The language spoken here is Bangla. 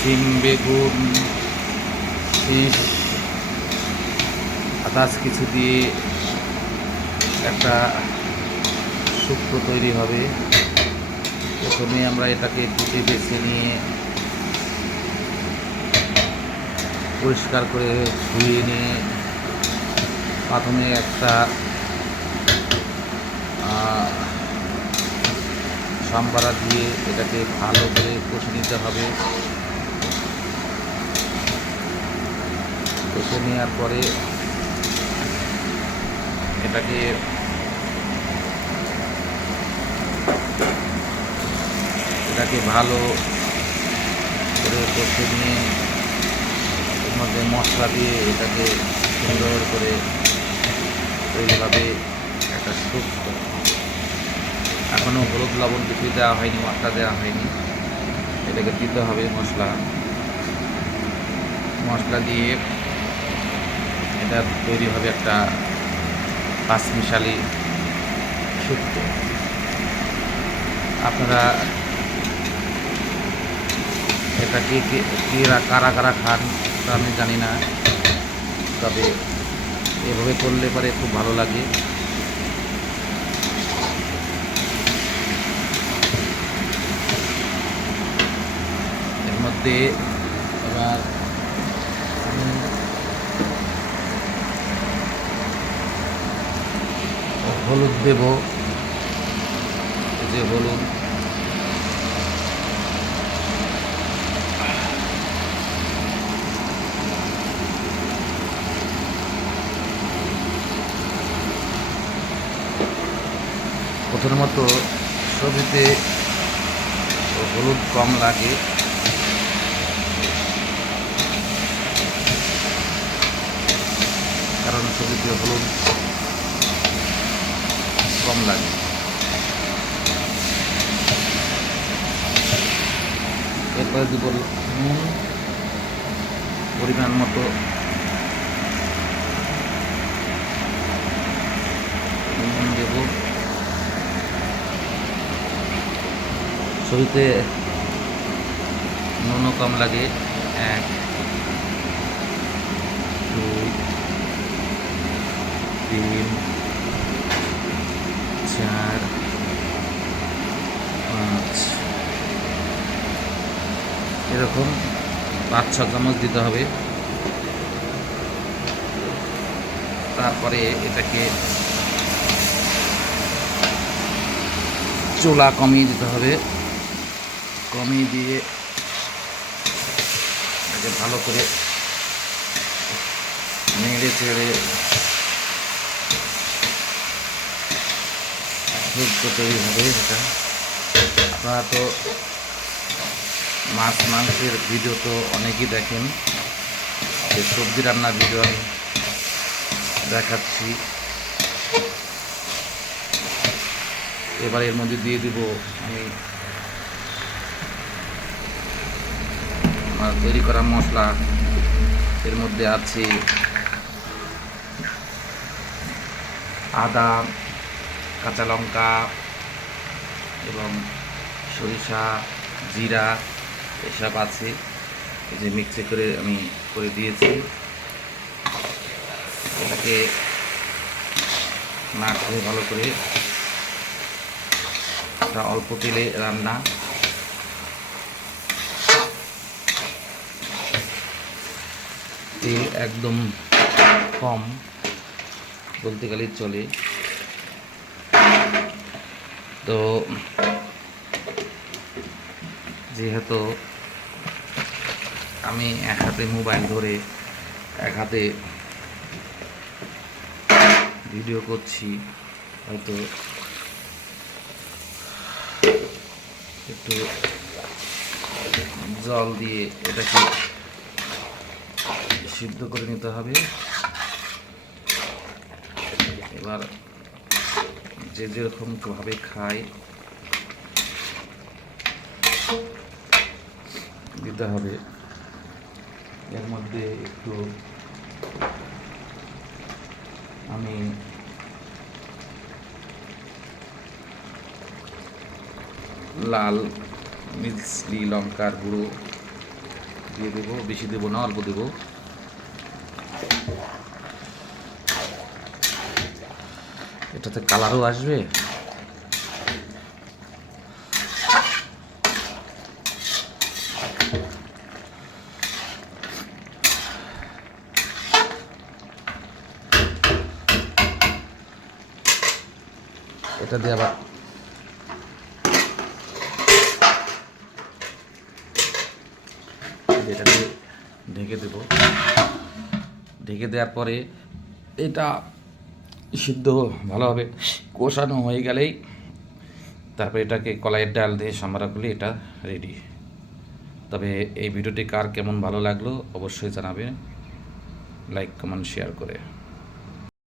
সিম, বেগুন, শীষ, আদার্স কিছু দিয়ে একটা শুক্তো তৈরি হবে। প্রথমে আমরা এটাকে কেটে বেছে নিয়ে পরিষ্কার করে ধুয়ে নিয়ে প্রথমে একটা সাম্বারা দিয়ে এটাকে ভালো করে কষে নিতে হবে। কষে নেওয়ার পরে এটাকে ভালো করে কষে নিয়ে এর মধ্যে মশলা দিয়ে এটাকে সুন্দর করে তৈরিভাবে একটা শুক্তো। এখনও হলুদ লবণ কিছুই দেওয়া হয়নি, মশলা দেওয়া হয়নি। এটাকে দিতে হবে মশলা দিয়ে এটা তৈরি হবে একটা পাঁচমিশালি শুক্তো। আপনারা এটাকে কারা কারা খান তা আমি জানি না, তবে এভাবে করলে পরে খুব ভালো লাগে। এর মধ্যে এবার আমি হলুদ দেব, যে হলুদ প্রথমত সবজিতে হলুদ কম লাগে, কারণ সবজিতে হলুদ কম লাগে। এরপরে দিব নুন পরিমাণ মতো, নুন দেব। সবজিতে নুনও কম লাগে। 1, 2, 3, 4, 5 এরকম 5-6 চামচ দিতে হবে। তারপরে এটাকে চুলা কমিয়ে দিতে হবে। কমিয়ে দিয়ে এটাকে ভালো করে নেড়ে চেড়ে শুক্তো তৈরি হবে। এটা আপনারা তো মাছ মাংসের ভিডিও তো অনেকেই দেখেন, যে সবজি রান্নার ভিডিও আমি দেখাচ্ছি। এবার এর মধ্যে দিয়ে দিব আমি আমার তৈরি করা মশলা। এর মধ্যে আছে আদা, কাঁচা লঙ্কা এবং সরিষা, জিরা এসব আছে, এই যে মিক্সি করে আমি করে দিয়েছি। এটাকে নাড়তে ভালো করে, এটা অল্প তেলে রান্না। তেল একদম কম বলতে গেলে চলে। তো যেহেতু আমি এক হাতে মোবাইল ধরে এক হাতে ভিডিও করছি, হয়তো একটু জল দিয়ে এটাকে সিদ্ধ করে নিতে হবে। এবার যে যেরকম ভাবে খায় দিতে হবে। এর মধ্যে একটু আমি লাল মিষ্টি লঙ্কার গুঁড়ো দিয়ে দেবো, বেশি দেবো না, অল্প দেবো। এটাতে কালারও আসবে। এটা দিয়ে আবার এটা দিয়ে ঢেকে দেব। ঢেকে দেওয়ার পরে এটা সিদ্ধ ভালোভাবে কষানো হয়ে গেলেই তারপরে এটাকে কলাইয়ের ডাল দিয়ে সাম্বারা করলে এটা রেডি। তবে এই ভিডিওটি কার কেমন ভালো লাগলো অবশ্যই জানাবে, লাইক কমেন্ট শেয়ার করে।